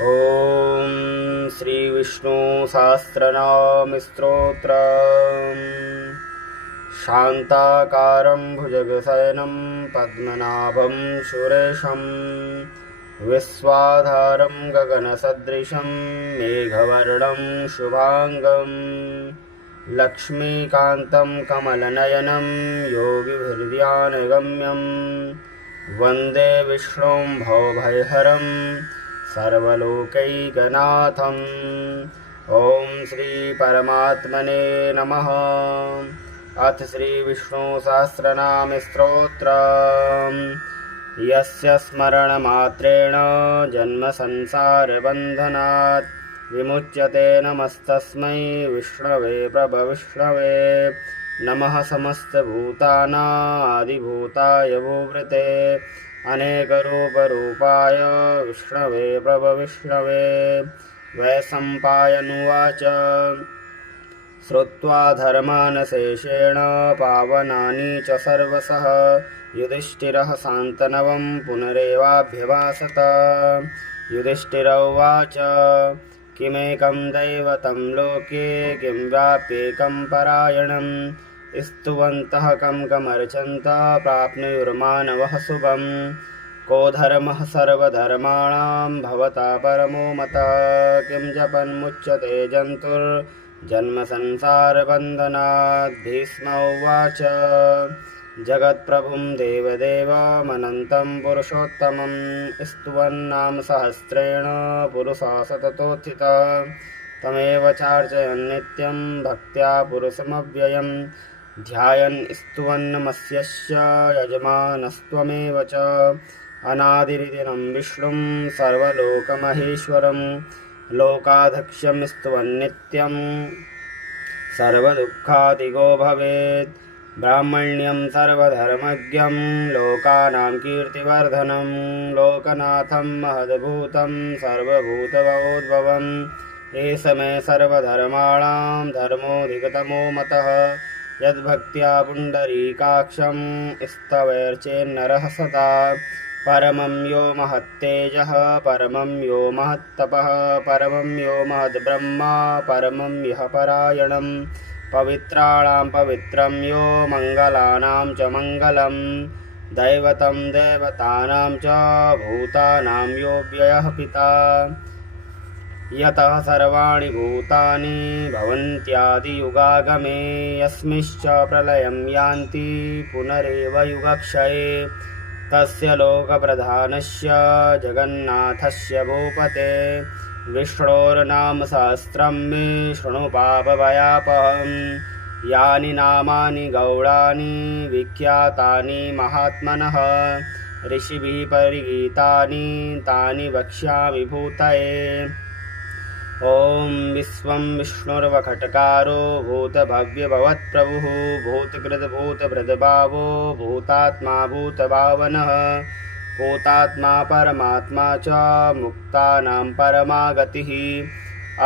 ॐ श्रीविष्णुसहस्रनामस्तोत्रम् शान्ताकारं भुजगशयनं पद्मनाभं सुरेशं विश्वाधारं गगनसदृशं मेघवर्णं शुभाङ्गं लक्ष्मीकान्तं कमलनयनं योगिभिर्ध्यानगम्यं वंदे विष्णुं भवभयहरं सर्वलोकैकनाथम्। ॐ श्रीपरमात्मने नमः। अथ श्रीविष्णुसहस्रनामस्तोत्रम् यस्य स्मरणमात्रेण जन्मसंसारबन्धनात् विमुच्यते नमस्तस्मै विष्णवे प्रभविष्णवे। नमः समस्तभूतानादिभूताय भूवृते अनेकरूपरूपाय विष्णवे प्रभविष्णवे। वैशम्पायनुवाच श्रुत्वा धर्मानशेषेण पावनानि च सर्वशः। युधिष्ठिरः शान्तनवं पुनरेवाभ्यभाषत युधिष्ठिर उवाच किमेकं दैवतं लोके किं व्याप्येकं परायणं स्तुवन्तः कं कमर्चन्त प्राप्नुयुर्मानवः शुभं को धर्मः सर्वधर्माणां भवता परमो मतः। किं जपन्मुच्यते जन्तुर्जन्मसंसारबन्धनात् भीष्म उवाच जगत्प्रभुं देवदेवमनन्तं पुरुषोत्तमं स्तुवन्नाम सहस्रेण पुरुषः सततोत्थितः। तमेव चार्चयन्नित्यं भक्त्या पुरुषमव्ययं ध्यायन् स्तुवन्नमस्यस्य यजमानस्त्वमेव च अनादिरिदिनं विष्णुं सर्वलोकमहेश्वरं लोकाध्यक्षं स्तुवन्नित्यं सर्वदुःखादिगो भवेत् ब्राह्मण्यं सर्वधर्मज्ञं लोकानां कीर्तिवर्धनं लोकनाथं महद्भूतं सर्वभूतभवोद्भवम् एष मे सर्वधर्माणां धर्मोऽधिगतमो मतः यद्भक्त्या पुण्डरीकाक्षं स्तवैर्चेन्नरः सदा। परमं यो महत्तेजः परमं यो महत्तपः परमं यो महद्ब्रह्मा परमं यः परायणं। पवित्राणां पवित्रं यो मङ्गलानां च मङ्गलं। दैवतं देवतानां च भूतानां यो व्ययः पिता यतः सर्वाणि भूतानि भवन्त्यादियुगागमे, यस्मिश्च प्रलयं यान्ति पुनरेव युगक्षये। तस्य लोकप्रधानस्य जगन्नाथस्य भूपते, विष्णोर्नामसहस्रं मे शृणु पापभयापहं यानि नामानि गौडानि, विख्यातानि महात्मनः, ऋषिभिः परिगीतानि, तानि वक्ष्यामि भूतये। ॐ विश्वं विष्णुर्वखट्कारो भूतभव्यभवत्प्रभुः भूतकृतभूतभृद्भावो भूतात्मा भूत भूतभावनः भूतात्मा परमात्मा च मुक्तानां परमा गतिः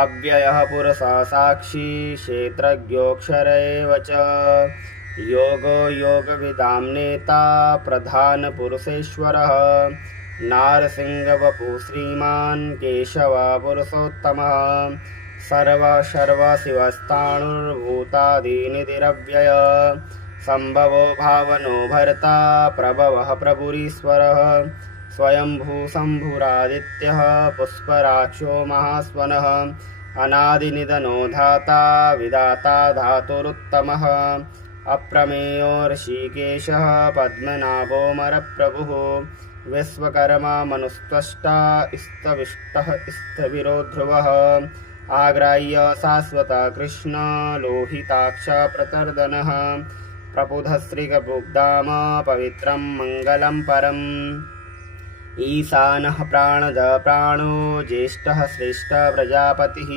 अव्ययः पुरुषः साक्षी क्षेत्रज्ञोऽक्षर एव च योगो योगविदां नेता प्रधानपुरुषेश्वरः नारसिंहवपु श्रीमान् केशव पुरुषोत्तमः सर्व सर्वशिवस्ताणुर्भूतादीनिधिरव्यय सम्भवो भावनो भर्ता प्रभवः प्रभुरीश्वरः। स्वयम्भूशम्भुरादित्यः पुष्पराक्षो महास्वनः। अनादिनिधनो धाता विधाता धातुरुत्तमः। अप्रमेयो ऋषिकेशः पद्मनाभोमरप्रभुः विश्वकर्मा ध्रुवः आग्राह्य शाश्वत कृष्ण लोहिताक्ष प्रतर्दनः। प्रबुधश्रीगबुग्धाम पवित्रं मङ्गलं परम्। ईशानः प्राणद प्राणो ज्येष्ठः श्रेष्ठः प्रजापतिः।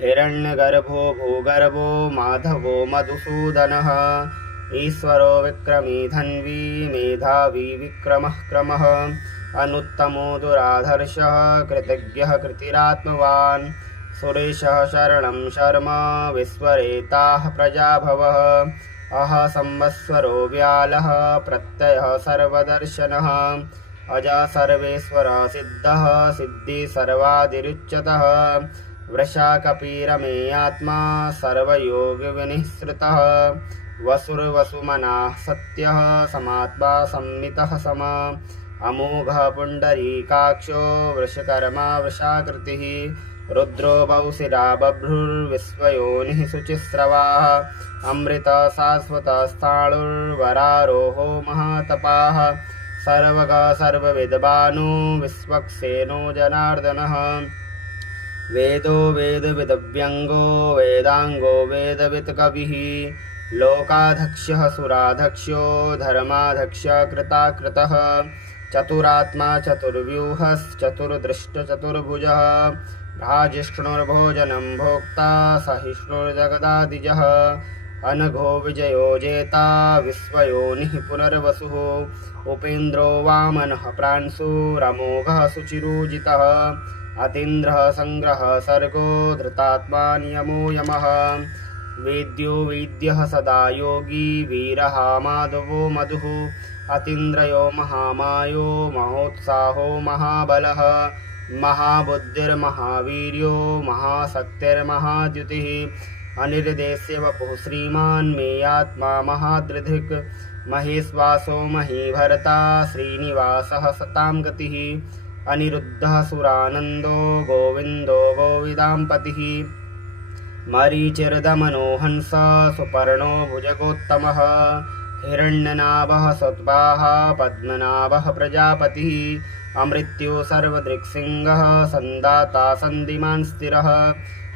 हिरण्यगर्भो भूगर्भो माधवो मधुसूदनः ईश्वरो विक्रमी धन्वी मेधावी विक्रमः क्रमः। अनुत्तमो दुराधर्षः, कृतज्ञः, कृतिरात्मवान्। सुरेशः शरणं शर्म विश्वरेताः प्रजाभवः। अह संवत्सरो व्यालः, प्रत्ययः सर्वदर्शनः। अज सर्वेश्वरः सिद्धः, सिद्धि सर्वादिरुच्यतः। वृषा कपीरमेयात्मा सर्वयोगविनिःसृतः। वसुर्वसुमनाः सत्यः समात्मा संमितः सम। अमोघः पुण्डरीकाक्षो वृषकर्मा वृषाकृतिः। रुद्रो बौशिरा बभ्रुर्विश्वयोनिः शुचिस्रवाः। अमृत शाश्वतस्थाणुर्वरारोहो महातपाः। सर्वग सर्वविद्वानो विश्वक्सेनो जनार्दनः। वेदो वेदविदव्यङ्गो वेदाङ्गो वेदवित्कविः। लोकाध्यक्षः, सुराध्यक्षो, धर्माध्यक्ष, कृताकृतः, चतुरात्मा, चतुर्व्यूहश्चतुर्दृष्टचतुर्भुजः भ्राजिष्णुर्भोजनं भोक्ता, सहिष्णुर्जगदादिजः, अनघो विजयो जेता विश्वयोनिः पुनर्वसुः, उपेन्द्रो वामनः प्रांशुरमोघः शुचिरूजितः अतीन्द्रः सङ्ग्रहः सर्गो, धृतात्मा नियमो यमः। वेद्यो वेद्यः सदा योगी वीरः माधवो मधुः अतीन्द्रयो महामायो महोत्साहो महाबलः महाबुद्धिर्महावीर्यो महाशक्तिर्महाद्युतिः अनिर्देश्य वपुः श्रीमान् मेयात्मा महादृधिक् महेश्वासो महीभरता श्रीनिवासः सतां गतिः अनिरुद्धः सुरानन्दो गोविन्दो गोविदाम्पतिः मरीचिर्दमनोहंस सुपर्णो भुजगोत्तमः। हिरण्यनाभः सत्पाः पद्मनाभः प्रजापतिः। अमृत्यो सर्वदृक्सिंहः सन्दाता सन्दिमान् स्थिरः।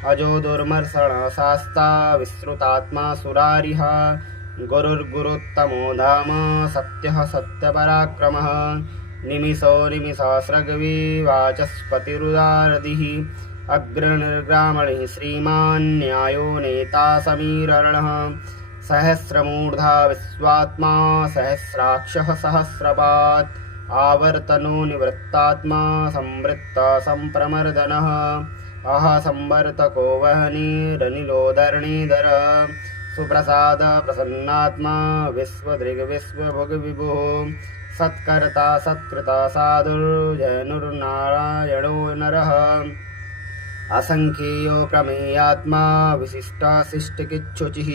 अजो दुर्मर्षणशास्ता विश्रुतात्मा सुरारिः। गुरुर्गुरुत्तमो धाम सत्यः सत्यपराक्रमः। निमिषो निमिषास्रग्वी वाचस्पतिरुदारदिः अग्रनिर्ग्रामणिः श्रीमान्न्यायो नेता समीरणः सहस्रमूर्धा विश्वात्मा सहस्राक्षः सहस्रपात्। आवर्तनो निवृत्तात्मा संवृत्तसम्प्रमर्दनः अह संवर्तको वहनीरनिलोधरणीधर सुप्रसाद प्रसन्नात्मा विश्वदृग्विश्वभुग्विभुः। सत्कर्ता सत्कृता साधुर्जनुर्नारायणो नरः असङ्ख्येयो प्रमेयात्मा विशिष्टाशिष्टकिच्छुचिः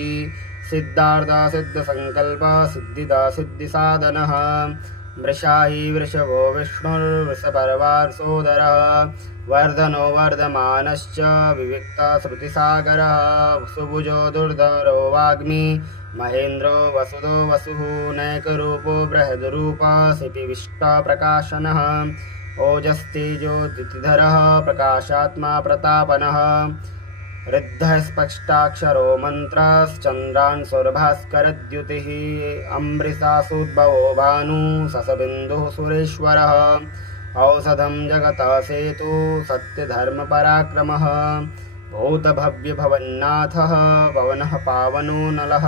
सिद्धार्था सिद्धसङ्कल्पा सिद्धिदा सिद्धिसाधनः। वृषायि वृषभो विष्णुर्वृषपर्वार्सोदरः वर्धनो वर्धमानश्च विविक्तश्रुतिसागरः सुभुजो दुर्धरो वाग्मी महेन्द्रो वसुदो वसुः नैकरूपो बृहद्रूपा ओजस्तेजोदितिधरः प्रकाशात्मा प्रतापनः। ऋद्धः स्पष्टाक्षरो मन्त्रश्चन्द्रान्सुर्भास्करद्युतिः अम्बृशासुद्भवो भानु, ससबिन्दुः सुरेश्वरः। औषधं जगतः सेतु सत्यधर्मपराक्रमः। भूतभव्यभवन्नाथः पवनः पावनो नलः।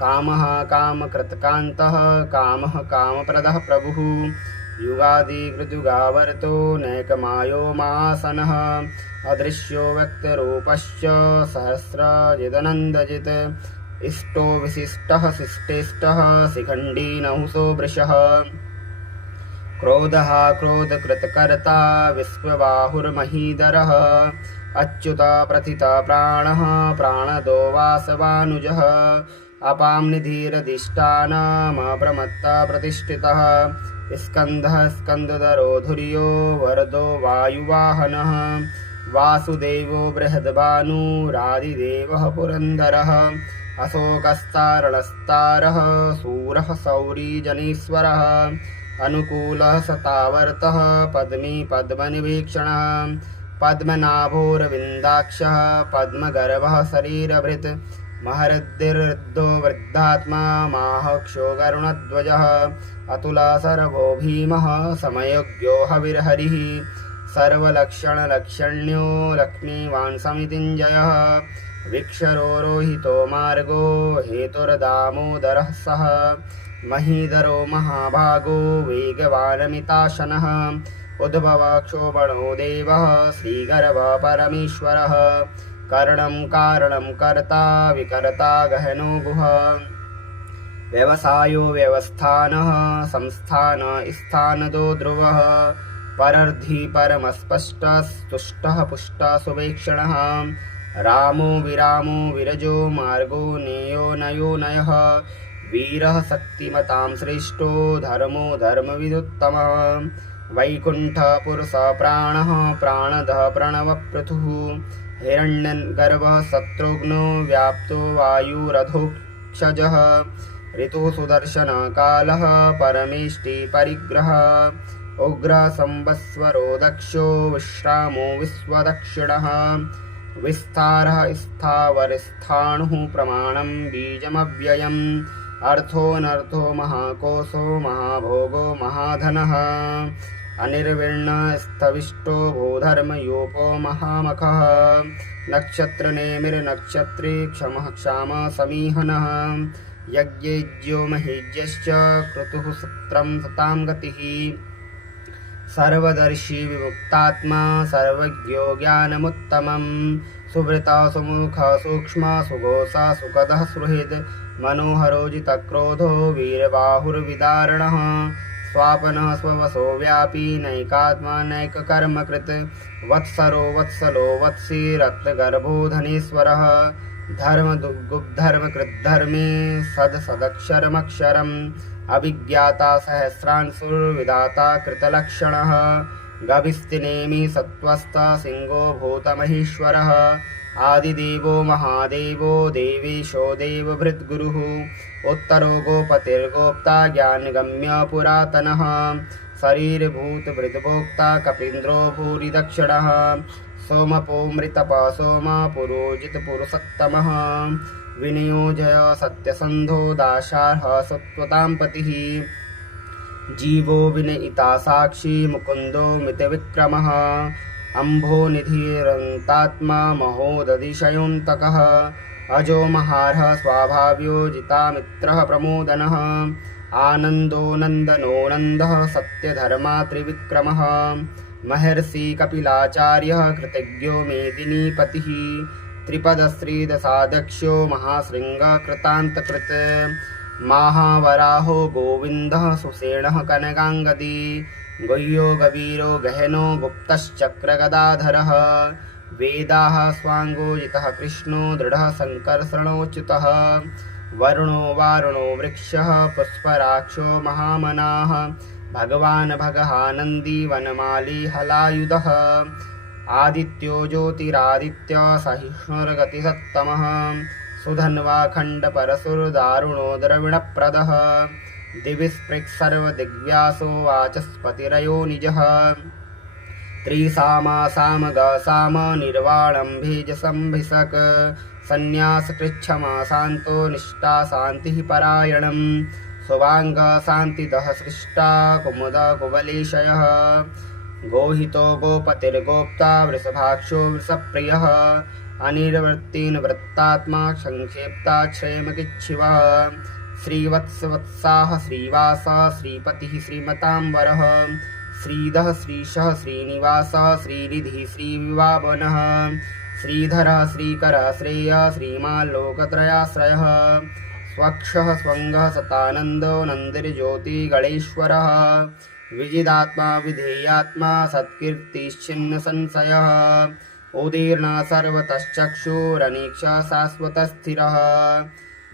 कामः कामकृत्कान्तः, कामः कामप्रदः प्रभुः। युगादिकृतुगावर्तो नैकमायो मासनः। अदृश्यो व्यक्तरूपश्च सहस्रजिदनन्दजित्। इष्टो विशिष्टः शिष्टेष्टः शिखण्डी नहुसो वृषः। क्रोधः क्रोधकृतकर्ता विश्वबाहुर्महीधरः अच्युत प्रथिता प्राणः प्राणदो वासवानुजः। अपां निधिरधिष्ठानमप्रमत्ता प्रतिष्ठितः स्कन्धः स्कन्दधरोधुर्यो वरदो वायुवाहनः। वासुदेवो बृहद्भानुरादिदेवः पुरन्दरः। अशोकस्तारणस्तारः शूरः सौरीजनीश्वरः। अनुकूलः सतावर्तः पद्मी पद्मनिवीक्षणः। पद्मनाभोरविन्दाक्षः पद्मगर्भः शरीरभृत्। महरद्दिर्दो वृद्धात्मा माहक्षो गरुणध्वजः। अतुलासर्वो भीमः समयज्ञो हविर्हरिः। सर्वलक्षणलक्षण्यो लक्ष्मीवान् समितिञ्जयः विक्षरोरोहितो मार्गो हेतुर्दामोदरः सः। महीधरो महाभागो वेगवानमिताशनः। उद्भवक्षोभणो देवः श्रीगर्भः परमेश्वरः कर्णं कारणं कर्ता विकर्ता गहनो गुह। व्यवसायो व्यवस्थानः संस्थान स्थानदो ध्रुवः। परर्धि परमस्पष्टस्तुष्टः पुष्टः सुवेक्षणः। रामो विरामो विरजो मार्गो नेयो नयो नयः। वीरः शक्तिमतां श्रेष्ठो धर्मो धर्मविदुत्तमः। वैकुण्ठपुरुषः प्राणः प्राणदः प्रणवपृथुः हिरण्यगर्भः शत्रुघ्नो व्याप्तो वायुरधोक्षजः ऋतुः सुदर्शनकालः परमेष्टिपरिग्रहः उग्रसंवत्सरो दक्षो विश्रामो विश्वदक्षिणः। विस्तारः स्थावरस्थाणुः प्रमाणं बीजमव्ययम्। अर्थोऽनर्थो महाकोशो महाभोगो महाधनः अनिर्विण्णस्तविष्टो भूधर्मयोपो महामखः। नक्षत्रनेमिर्नक्षत्रे क्षमः क्षामः समीहनः। यज्ञेज्यो महेज्यश्च क्रतुः सत्रं सतां गतिः। सर्वदर्शी विमुक्तात्मा, सर्वज्ञो ज्ञानमुत्तमं सुवृता सुमुख सूक्ष्म सुघोषा सुखदः सुहृद्। मनोहरोजितक्रोधो वीरबाहुर्विदारणः। स्वापनः स्ववसो व्यापी नैकात्मा नैककर्मकृत्। वत्सरो वत्सलो वत्सी रत्नगर्भो धनेश्वरः धर्मदुग्धर्मकृद्धर्मे सदसदक्षरमक्षरम्। अभिज्ञाता सहस्रांशुर्विधाता कृतलक्षणः। गभिस्तिनेमि सत्त्वस्ता सिंहो भूतमहेश्वरः आदिदेवो महादेवो देवेशो देवभृद्गुरुः उत्तरो गोपतिर्गोप्ता ज्ञानगम्य पुरातनः शरीरभूतभृद्भोक्ता कपीन्द्रो भूरिदक्षिणः सोमपोमृतप सोमा पुरोजितपुरुषत्तमः, विनियोजय सत्यसन्धो दाशार्ह सत्त्वतां पतिः जीवो विनयिता साक्षी मुकुन्दो मितविक्रमः। अम्भोनिधिरन्तात्मा महोदधिशयोऽन्तकः। अजो महार्ह स्वाभाव्यो जितामित्रः प्रमोदनः। आनन्दो नन्दनो नन्दः सत्यधर्मा त्रिविक्रमः। महर्षि कपिलाचार्यः कृतज्ञो मेदिनीपतिः त्रिपदश्रीदशादक्ष्यो महाशृङ्गकृतान्तकृत्। महावराहो गोविन्दः सुषेणः कनकाङ्गदी गुह्यो गवीरो गहनो गुप्तश्चक्रगदाधरः। वेदाः स्वाङ्गोजितः कृष्णो दृढः शङ्करशरणोच्युतः वरुणो वारुणो वृक्षः पुष्पराक्षो महामनाः। भगवान् भगहानन्दी वनमाली हलायुधः। आदित्यो ज्योतिरादित्य सहिष्णुर्गतिसत्तमः सुधन्वाखण्डपरशुर्दारुणो द्रविणप्रदः दिविस्पृक्सर्वदिग्व्यासो वाचस्पतिरयो निजः। त्रिसामा साम ग साम निर्वाणं भेजसम्भिषक् सन्न्यासकृच्छमा शान्तो निष्ठा शान्तिः परायणम्। सुवाङ्ग शान्तिदः सृष्टा कुमुद कुवलेशयः गोहितो गोपतिर्गोप्ता वृषभाक्षो वृषप्रियः। अनिर्वृत्तिन् वृत्तात्मा संक्षेप्ता क्षेमकिच्छिवः श्रीवत्सवत्साः श्रीवासः श्रीपतिः श्रीमताम्बरः, श्रीधः श्रीशः श्रीनिवासः श्रीनिधिः श्रीविवावनः श्रीधरः श्रीकरः श्रेयः श्रीमाल्लोकत्रयाश्रयः, स्वक्षः स्वङ्गः सतानन्दो नन्दिर्ज्योतिगणेश्वरः विजिदात्मा विधेयात्मा सत्कीर्तिश्चिन्नसंशयः, उदीर्णा सर्वतश्चक्षुरनीक्ष शाश्वतस्थिरः।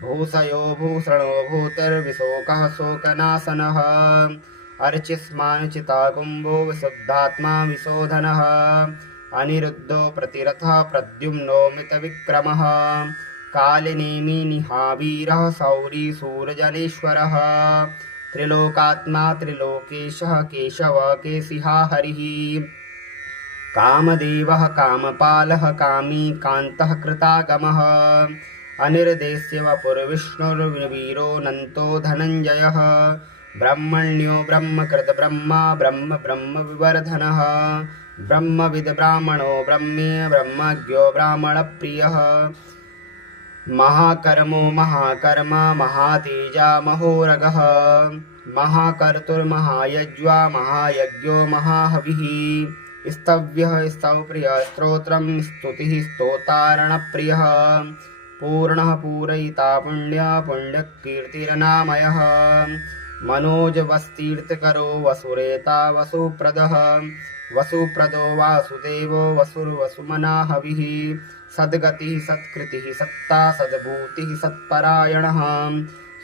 भूषयो भूषणो भूतिर्विशोकः शोकनाशनः। अर्चिस्मानुचिता कुम्भो विशुद्धात्मा विशोधनः। अनिरुद्धो प्रतिरथः प्रद्युम्नो मितविक्रमः। कालिनेमि निहावीरः सौरी सूरजलेश्वरः त्रिलोकात्मा त्रिलोकेशः केशव केशिहा हरिः। कामदेवः कामपालः कामी कान्तः कृतागमः अनिर्देश्य वपुर्विष्णुर्वीरो नन्तो धनञ्जयः। ब्रह्मण्यो ब्रह्मकृतब्रह्मा ब्रह्म ब्रह्मविवर्धनः ब्रह्मविद् ब्राह्मणो ब्रह्म्य ब्रह्मज्ञो ब्राह्मणप्रियः। महाकर्मो महाकर्मा महातेजा महोरगः। महाकर्तुर्महायज्वा महायज्ञो महाहविः। स्तव्यः स्तवप्रियः स्तोत्रं स्तुतिः स्तोतारणप्रियः पूर्णः पूरयिता पुण्य पुण्यकीर्तिरनामयः मनोजवस्तीर्थकरो वसुरेता वसुप्रदः। वसुप्रदो वासुदेवो वसुर्वसुमनाहविः। सद्गतिः सत्कृतिः सत्ता सद्भूतिः सत्परायणः।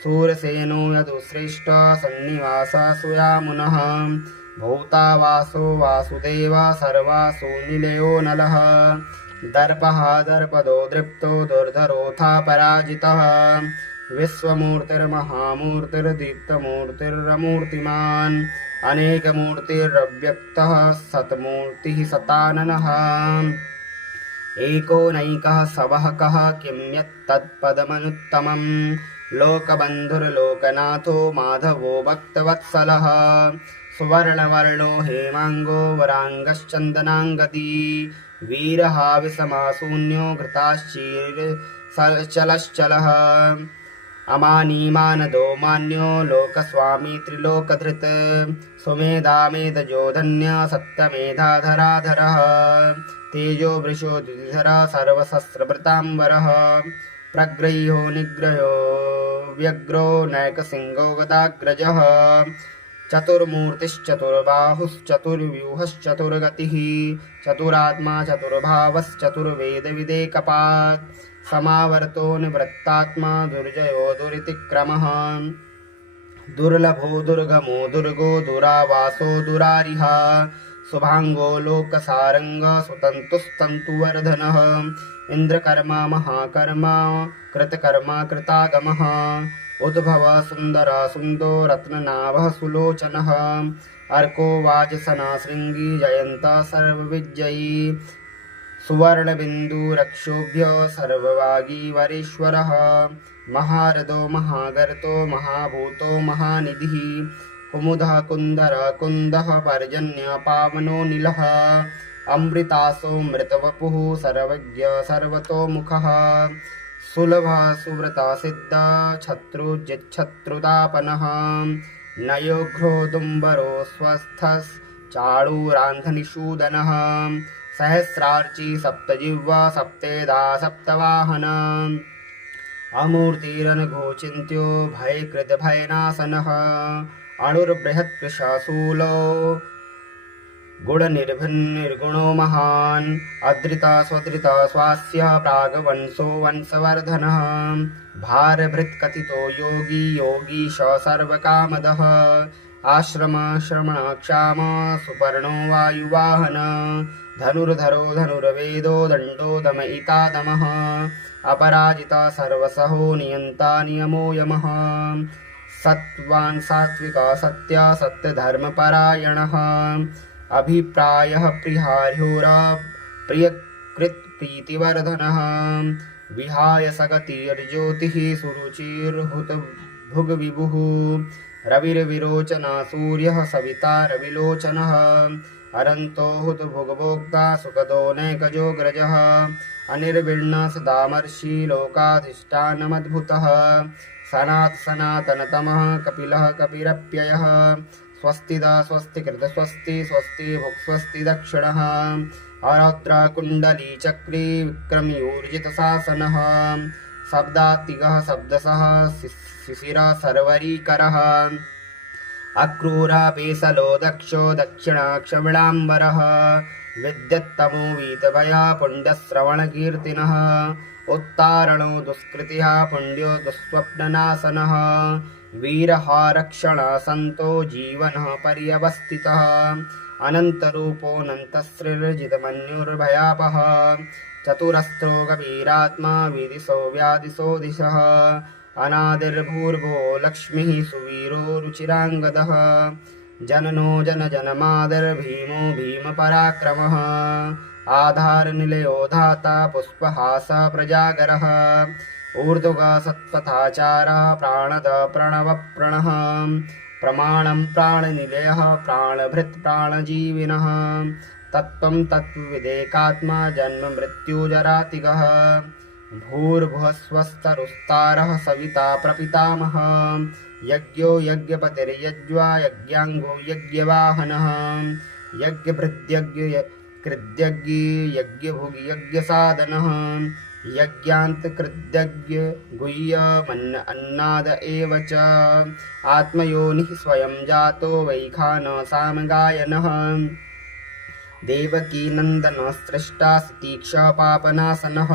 सूरसेनो यदुश्रेष्ठ सन्निवास सुयामुनः भूता वासो वासुदेव सर्वासु निलयो नलः। दर्पः दर्पदो दृप्तो दुर्धरोऽथा पराजितः विश्वमूर्तिर्महामूर्तिर्दीप्तमूर्तिरमूर्तिमान् अनेकमूर्तिरव्यक्तः सत्मूर्तिः सताननः। एको नैकः सवहकः किं यत्तत्पदमनुत्तमम् लोकबन्धुर्लोकनाथो माधवो भक्तवत्सलः। सुवर्णवर्णो हेमाङ्गो वराङ्गश्चन्दनाङ्गदी वीरः विषमाशून्यो घृताश्चीर्चलश्चलः अमानीमानदो मान्यो लोकस्वामी त्रिलोकधृत्। सुमेधामेधजो धन्य सत्यमेधाधराधरः तेजो वृषो द्विधरः सर्वशस्त्रभृताम्बरः। प्रग्रह्यो निग्रहो व्यग्रो नैकसिंहो गदाग्रजः चतुर्मूर्तिश्चतुर्बाहुश्चतुर्व्यूहश्चतुर्गतिः, चतुरात्मा चतुर्भावश्चतुर्वेदविदेकपात् समावर्तो निवृत्तात्मा दुर्जयो दुरितिक्रमः। दुर्लभो दुर्गमो दुर्गो दुरावासो दुरारिः शुभाङ्गो लोकसारङ्ग सुतन्तुस्तन्तुवर्धनः इन्द्रकर्मा महाकर्मा कृतकर्मा कृतागमः। उद्भव सुन्दर सुन्दो रत्ननाभः सुलोचनः अर्को वाजसना शृङ्गी जयन्त सर्वविजयी सुवर्णबिन्दुरक्षोभ्य सर्ववागी वरेश्वरः महारथो महागर्तो महाभूतो महानिधिः कुमुदः कुन्दर कुन्दः पर्जन्य पावनो नीलः अमृतासो मृतवपुः सर्वज्ञ सर्वतोमुखः सुलभा सुव्रता सिद्धा घ्रो नयोघ्रो स्वस्थ स्वस्थश्चाडूरान्धनिषूदनः सहस्रार्ची सप्तजिह्वा सप्तेदा सप्तवाहन। भयृत भयनाशन अणुर्बृहत्कृशाशूलो गुणनिर्भिन्निर्गुणो महान्। अधृता स्वधृता स्वास्य प्रागवंशो वंशवर्धनः। भारभृत्कथितो योगी योगीश सर्वकामदः। आश्रमश्रमणक्षाम सुपर्णो वायुवाहन। धनुर्धरो धनुर्वेदो दण्डो दमयिता दमः अपराजिता सर्वसहो नियन्ता नियमो यमः। सत्त्वान् सत्यधर्मपरायणः अभिप्रायः प्रिहार्योरा प्रियकृत्प्रीतिवर्धनः विहाय सगतिर्ज्योतिः सुरुचिर्हुतभुग्विभुः रविर्विरोचना सूर्यः सविता रविलोचनः। अरन्तो हुतभुग्भोक्ता सुखदो नैकजोग्रजः अनिर्विण्ण सदामर्षि लोकाधिष्ठानमद्भुतः। सनात् सनातनतमः कपिलः कपिरप्ययः। स्वस्तिदा स्वस्ति स्वस्ति भुक्स्वस्ति दक्षिणः। अरौत्रा कुण्डली चक्री विक्रमयूर्जितशासनः शब्दात्तिकः शब्दसः शिशिरा सर्वरीकरः। अक्रूरापेशलो दक्षो दक्षिणाक्षविणाम्बरः विद्यत्तमो वीतभया पुण्यश्रवणकीर्तिनः उत्तारणो दुष्कृतिः पुण्यो दुःस्वप्ननाशनः वीरहारक्षणसन्तो जीवनः पर्यवस्थितः। अनन्तरूपोऽनन्तश्रीर्जितमन्युर्भयापः चतुरस्रो गभीरात्मा विदिशो व्यादिशो दिशः। अनादिर्भूर्भो लक्ष्मीः सुवीरो रुचिराङ्गदः। जननो जनजनमादर्भीमो भीमपराक्रमः। आधारनिलयो धाता पुष्पहास प्रजागरः ऊर्ध्वगा सत्पथाचारः प्राणद प्रणवप्रणः प्रमाणं प्राणनिलयः प्राणभृत् प्राणजीविनः। तत्त्वं तत्त्वविदेकात्मा जन्ममृत्युजरातिगः भूर्भुवस्वस्तरुस्तारः सविता प्रपितामह। यज्ञो यज्ञपतिर्यज्वा यज्ञाङ्गो यज्ञवाहनः। यज्ञभृद्यज्ञ कृद्यज्ञी यज्ञभुगि यज्ञसाधनः यज्ञान्तकृत्यज्ञ गुह्यमन्न अन्नाद एव च। आत्मयोनिः स्वयं जातो वैखानसामगायनः देवकीनन्दनस्रष्टा तीक्षापापनासनः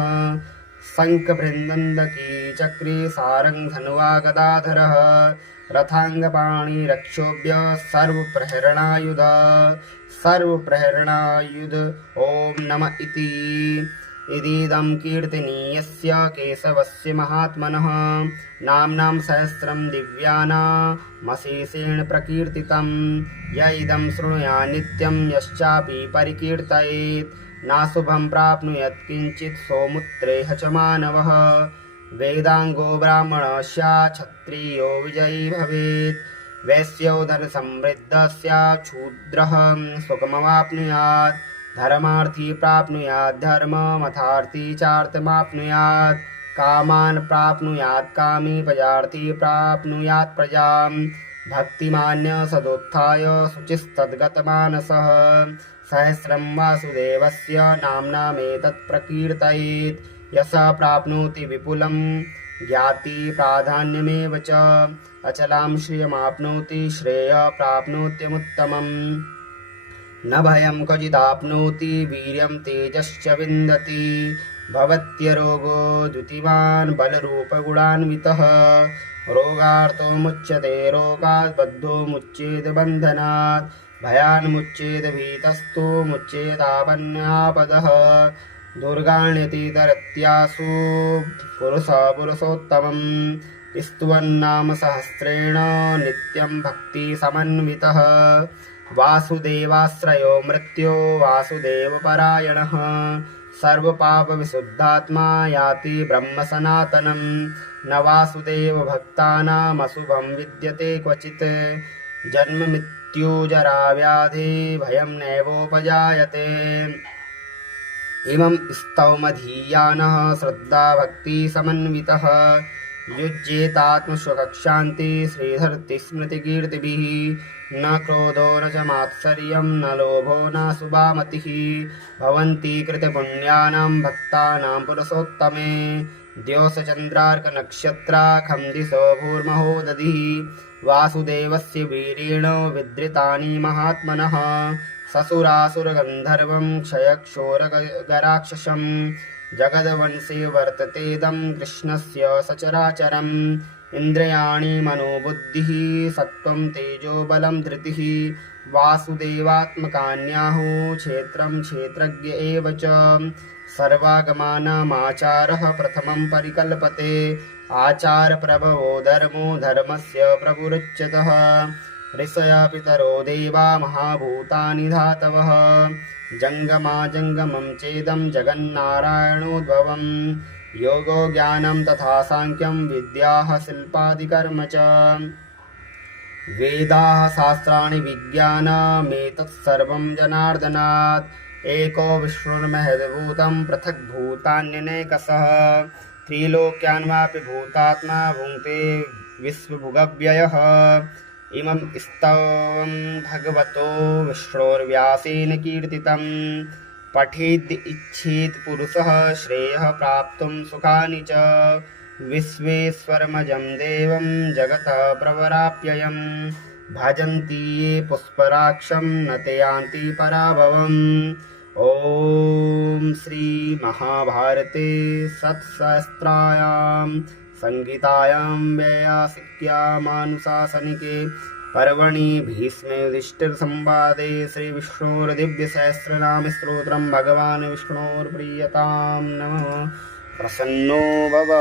शङ्खबृन्दन्दकी चक्रे सारङ्गधनुवागदाधरः। रथाङ्गपाणिरक्षोभ्य सर्वप्रहरणायुध। सर्वप्रहरणायुध। ॐ नम इति इदीदं कीर्तनीयस्य केशवस्य महात्मनः। नाम्नां सहस्रं दिव्यानामशेषेण प्रकीर्तितं य इदं शृणुया नित्यं यश्चापि परिकीर्तयेत्। नाशुभं प्राप्नुयात् किञ्चित् सौमुत्रेह च मानवः। वेदाङ्गो ब्राह्मणस्य क्षत्रियो विजयी भवेत्। वैश्यो धनसमृद्धस्य क्षूद्रः सुखमवाप्नुयात् धर्मार्थी प्राप्नुयात् धर्ममथार्थी चार्थमाप्नुयात्। कामान् प्राप्नुयात् कामी प्रजार्थी प्राप्नुयात् प्रजां भक्तिमान्य सदुत्थाय शुचिस्तद्गतमानसः। सहस्रं वासुदेवस्य नाम्नामेतत् प्रकीर्तयेत्। यश प्राप्नोति विपुलं ज्ञाति प्राधान्यमेव च। अचलां श्रियमाप्नोति श्रेय प्राप्नोत्यमुत्तमम् न भयं क्वचिदाप्नोति वीर्यं तेजश्च विन्दति। भवत्यरोगो द्युतिवान् बलरूपगुणान्वितः। रोगार्थोमुच्यते रोगात् बद्धो मुच्येद बन्धनात्। भयान्मुच्येद भीतस्तु मुच्येदापन्यापदः दुर्गाण्यतितरत्यासु पुरुषपुरुषोत्तमम् स्तुवन्नाम सहस्रेण नित्यं भक्तिसमन्वितः वासुदेवाश्रयो मृत्यो वासुदेवपरायणः। सर्वपापविशुद्धात्मा याति ब्रह्मसनातनं न वासुदेवभक्तानामशुभं विद्यते क्वचित्। जन्ममृत्युजराव्याधि भयं नैवोपजायते। इमं स्तौमधीयानः श्रद्धाभक्तिसमन्वितः। युज्येतात्मस्वकक्षान्ति श्रीधर्तिस्मृतिकीर्तिभिः न क्रोधो न च मात्सर्यं न लोभो न सुबामतिः भवन्ति कृतपुण्यानां भक्तानां पुरुषोत्तमे द्योसचन्द्रार्कनक्षत्राखं दिशो भूर्महो दधिः वासुदेवस्य वीरेण विद्रितानि महात्मनः ससुरासुरगन्धर्वं क्षयक्षोरगराक्षसं जगदवंशे वर्ततेदं कृष्णस्य सचराचरम्। इन्द्रियाणि मनोबुद्धिः, सत्त्वं तेजो बलं धृतिः। वासुदेवात्मकान्याहो, क्षेत्रं क्षेत्रज्ञ एव च। सर्वागमानामाचारः प्रथमं परिकल्पते। आचारप्रभवो धर्मो, धर्मस्य प्रभुरुच्यतः। ऋषया पितरो देवा महाभूतानि धातवः। जङ्गमा जङ्गमं चेदं जगन्नारायणोद्भवं। योगो ज्ञानं तथा साङ्ख्यं विद्याः शिल्पादिकर्म च। वेदाः शास्त्राणि विज्ञानमेतत् सर्वं जनार्दनात्। एको विष्णुर्महद्भूतं पृथग्भूतान्यनेकसः त्रिलोक्यान्वापि भूतात्मा भुङ्क्ते विश्वभुगव्ययः। इमं स्तवं भगवतो विष्णोर्व्यासेन कीर्तितं पठेद् इच्छेत् पुरुषः श्रेयः प्राप्तुं सुखानि च। विश्वेश्वरमजं देवं जगतः प्रवराप्ययं भजन्ति ये पुष्पराक्षं न ते यान्ति पराभवम्। ॐ श्रीमहाभारते सत्सहस्रायां संहितायां व्ययासिक्यामानुशासनिके पर्वणि भीष्मे युधिष्ठिरसंवादे श्रीविष्णोर्दिव्यसहस्रनामस्तोत्रं भगवान् विष्णोर्प्रीयतां नमः प्रसन्नो भव।